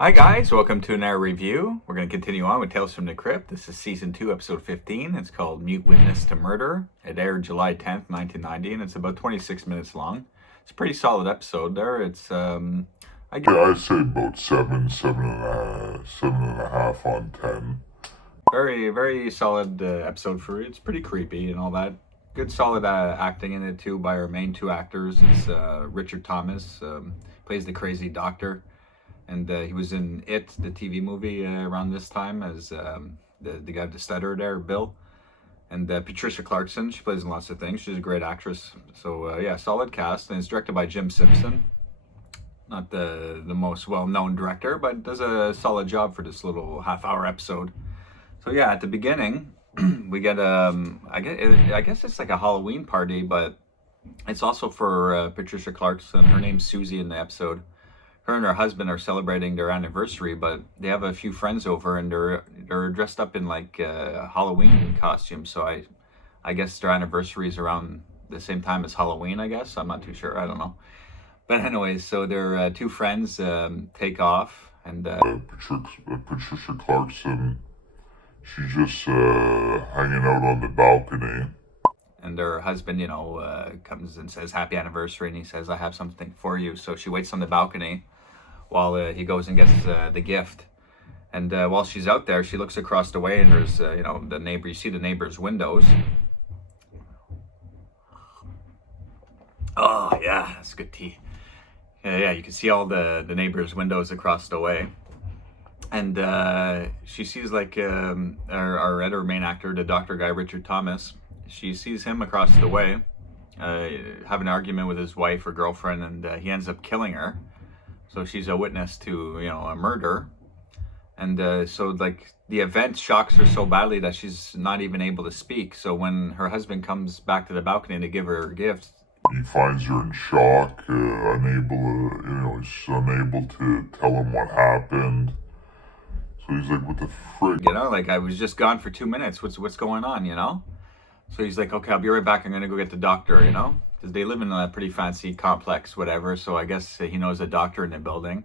Hi guys, welcome to another review. We're going to continue on with Tales from the Crypt. This is Season 2, Episode 15. It's called Mute Witness to Murder. It aired July 10th, 1990, and it's about 26 minutes long. It's a pretty solid episode there. It's, I'd say about seven and a half on 10. very, very solid episode for it. It's pretty creepy and all that. Good solid acting in it too by our main two actors. It's Richard Thomas, plays the crazy doctor. And he was in It, the TV movie, around this time as the guy with the stutter there, Bill. And Patricia Clarkson, she plays in lots of things. She's a great actress. So, yeah, solid cast. And it's directed by Jim Simpson. Not the most well-known director, but does a solid job for this little half-hour episode. So, yeah, at the beginning, we get, I guess it's like a Halloween party, but it's also for Patricia Clarkson. Her name's Susie in the episode. Her and her husband are celebrating their anniversary, but they have a few friends over and they're dressed up in like Halloween costumes. So I guess their anniversary is around the same time as Halloween, I guess. I'm not too sure. I don't know. But anyways, so their two friends take off and Patricia Clarkson, she's just hanging out on the balcony. and their husband, comes and says happy anniversary, and he says, I have something for you. So she waits on the balcony while he goes and gets the gift. And while she's out there, she looks across the way, and there's, the neighbor. You see the neighbor's windows. Oh, yeah, that's good tea. Yeah, you can see all the neighbor's windows across the way. And she sees, like, our other main actor, the doctor guy, Richard Thomas. She sees him across the way have an argument with his wife or girlfriend, and he ends up killing her. So she's a witness to, a murder. And so, like, the event shocks her so badly that she's not even able to speak. So when her husband comes back to the balcony to give her gifts, he finds her in shock, he's unable to tell him what happened. So he's like, what the frick? like, I was just gone for 2 minutes. What's going on, So he's like, okay, I'll be right back. I'm going to go get the doctor, because they live in a pretty fancy complex, whatever. So I guess he knows a doctor in the building.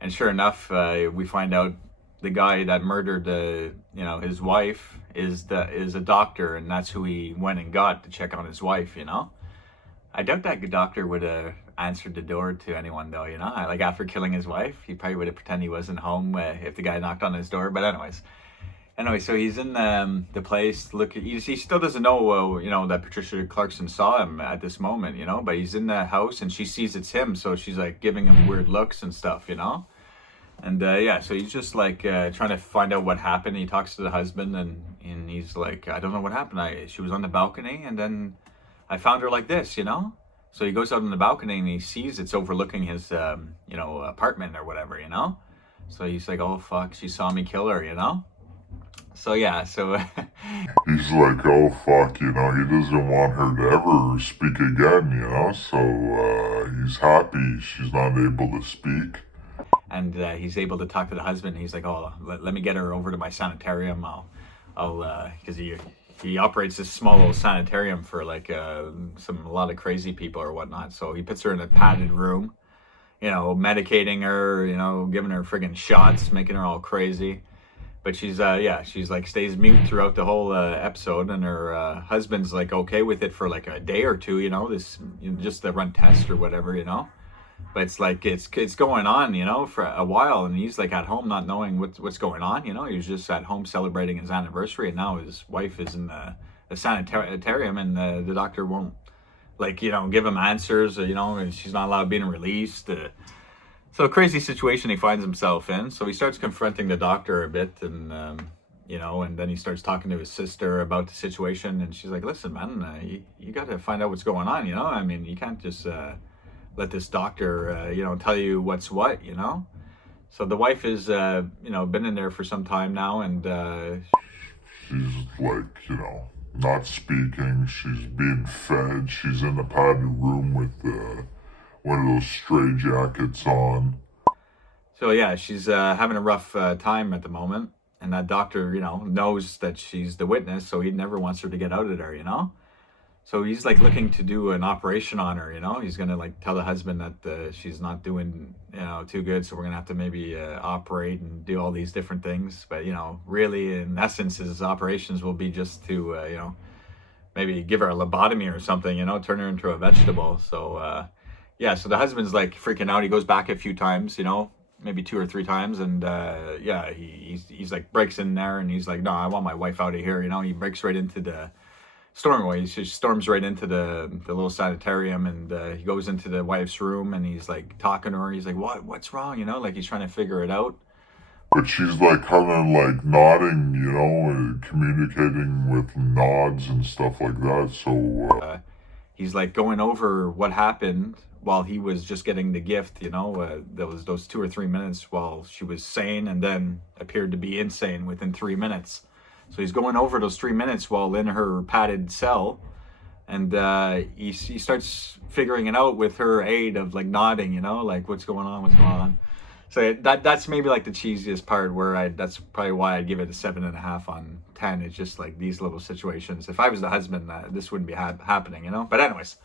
And sure enough, we find out the guy that murdered, his wife is a doctor, and that's who he went and got to check on his wife, I doubt that doctor would have answered the door to anyone, though, Like, after killing his wife, he probably would have pretended he wasn't home if the guy knocked on his door. But Anyway, so he's in the place. Look, he still doesn't know, that Patricia Clarkson saw him at this moment, But he's in the house, and she sees it's him, so she's like giving him weird looks and stuff, And so he's just like trying to find out what happened. He talks to the husband, and he's like, I don't know what happened. She was on the balcony, and then I found her like this, So he goes out on the balcony, and he sees it's overlooking his, apartment or whatever, So he's like, oh fuck, she saw me kill her, So yeah, so he's like, oh fuck, he doesn't want her to ever speak again, So he's happy she's not able to speak. And he's able to talk to the husband. He's like, oh, let me get her over to my sanitarium. Because he operates this small little sanitarium for like a lot of crazy people or whatnot. So he puts her in a padded room, medicating her, giving her friggin' shots, making her all crazy. But she's like stays mute throughout the whole episode, and her husband's like okay with it for like a day or two, just to run tests or whatever, But it's like it's going on, for a while, and he's like at home not knowing what's going on, He was just at home celebrating his anniversary, and now his wife is in the sanitarium, and the doctor won't give him answers, and she's not allowed being released. So a crazy situation he finds himself in. So he starts confronting the doctor a bit, and and then he starts talking to his sister about the situation, and she's like, "Listen, man, you got to find out what's going on. I mean, you can't just let this doctor, tell you what's what, So the wife is, been in there for some time now, and she's like, not speaking. She's being fed. She's in the padded room with one of those stray jackets on. So yeah, she's having a rough time at the moment, and that doctor, knows that she's the witness, so he never wants her to get out of there, So he's like looking to do an operation on her, you know. He's gonna like tell the husband that she's not doing, you know, too good, so we're gonna have to maybe operate and do all these different things. But you know, really, in essence, his operations will be just to, you know, maybe give her a lobotomy or something, you know, turn her into a vegetable. So yeah, so the husband's like freaking out. He goes back a few times, you know, maybe 2 or 3 times, and yeah, he's like breaks in there, and he's like, no, I want my wife out of here, you know. He breaks right into the he just storms right into the little sanitarium, and he goes into the wife's room, and he's like talking to her. He's like, what's wrong, you know, like he's trying to figure it out. But she's like kind of like nodding, you know, and communicating with nods and stuff like that. So he's like going over what happened while he was just getting the gift, you know. There was those 2 or 3 minutes while she was sane and then appeared to be insane within 3 minutes. So he's going over those 3 minutes while in her padded cell, and he starts figuring it out with her aid of like nodding, you know, like what's going on. So that's maybe like the cheesiest part, where that's probably why I'd give it a 7.5 on 10. It's just like these little situations. If I was the husband, this wouldn't be happening, you know. But anyways,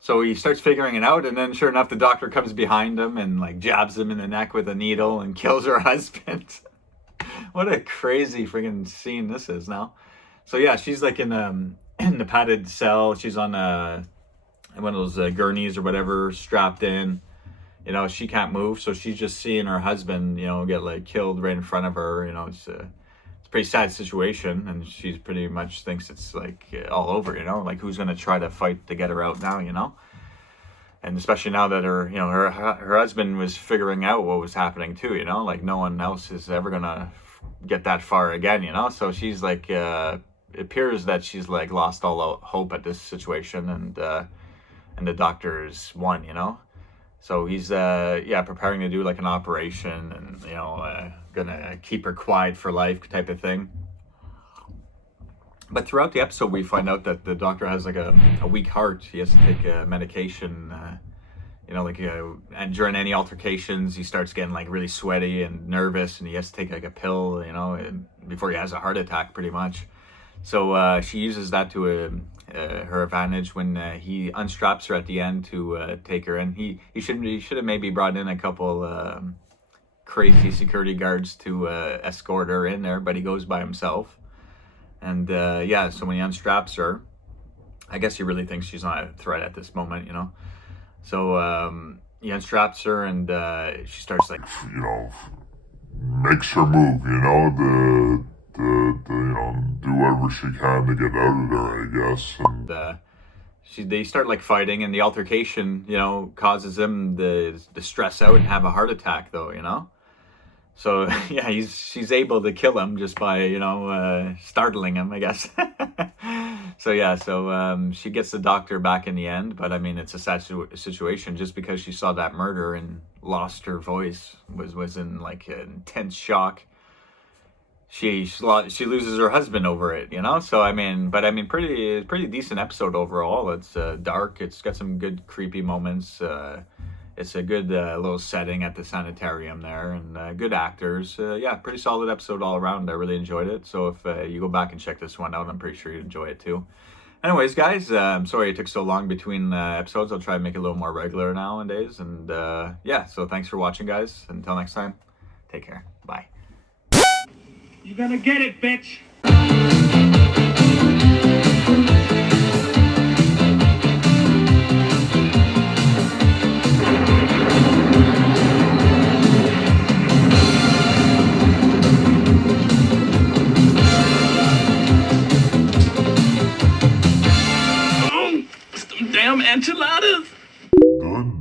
so he starts figuring it out, and then sure enough, the doctor comes behind him and like jabs him in the neck with a needle and kills her husband. What a crazy freaking scene this is now. So yeah, she's like in the padded cell. She's on one of those gurneys or whatever, strapped in. You know, she can't move, so she's just seeing her husband, you know, get like killed right in front of her. You know, it's a pretty sad situation, and she pretty much thinks it's like all over. You know, like who's gonna try to fight to get her out now? You know. And especially now that her husband was figuring out what was happening too, you know, like no one else is ever gonna get that far again, you know. So she's like, it appears that she's like lost all hope at this situation, and the doctor's won, you know. So he's preparing to do like an operation, and you know, gonna keep her quiet for life type of thing. But throughout the episode, we find out that the doctor has like a weak heart. He has to take a medication, you know, like, and during any altercations, he starts getting like really sweaty and nervous, and he has to take like a pill, you know, before he has a heart attack, pretty much. So she uses that to her advantage when he unstraps her at the end to take her in. He should have maybe brought in a couple crazy security guards to escort her in there, but he goes by himself. And yeah, so when he unstraps her, I guess he really thinks she's not a threat at this moment, you know. So he unstraps her, and she starts like, you know, makes her move, you know, the you know, do whatever she can to get out of there, I guess. And they start like fighting, and the altercation, you know, causes him to stress out and have a heart attack, though, you know. So yeah, she's able to kill him just by, you know, startling him, I guess. So yeah, so she gets the doctor back in the end, but I mean, it's a sad situation. Just because she saw that murder and lost her voice, was in like an intense shock. She loses her husband over it, you know. So I mean, pretty decent episode overall. It's dark. It's got some good creepy moments. It's a good little setting at the sanitarium there, and good actors. Yeah, pretty solid episode all around. I really enjoyed it. So if you go back and check this one out, I'm pretty sure you'd enjoy it too. Anyways, guys, I'm sorry it took so long between episodes. I'll try and make it a little more regular nowadays. And yeah, so thanks for watching, guys. Until next time, take care. Bye. You gonna get it, bitch! Damn enchiladas! Good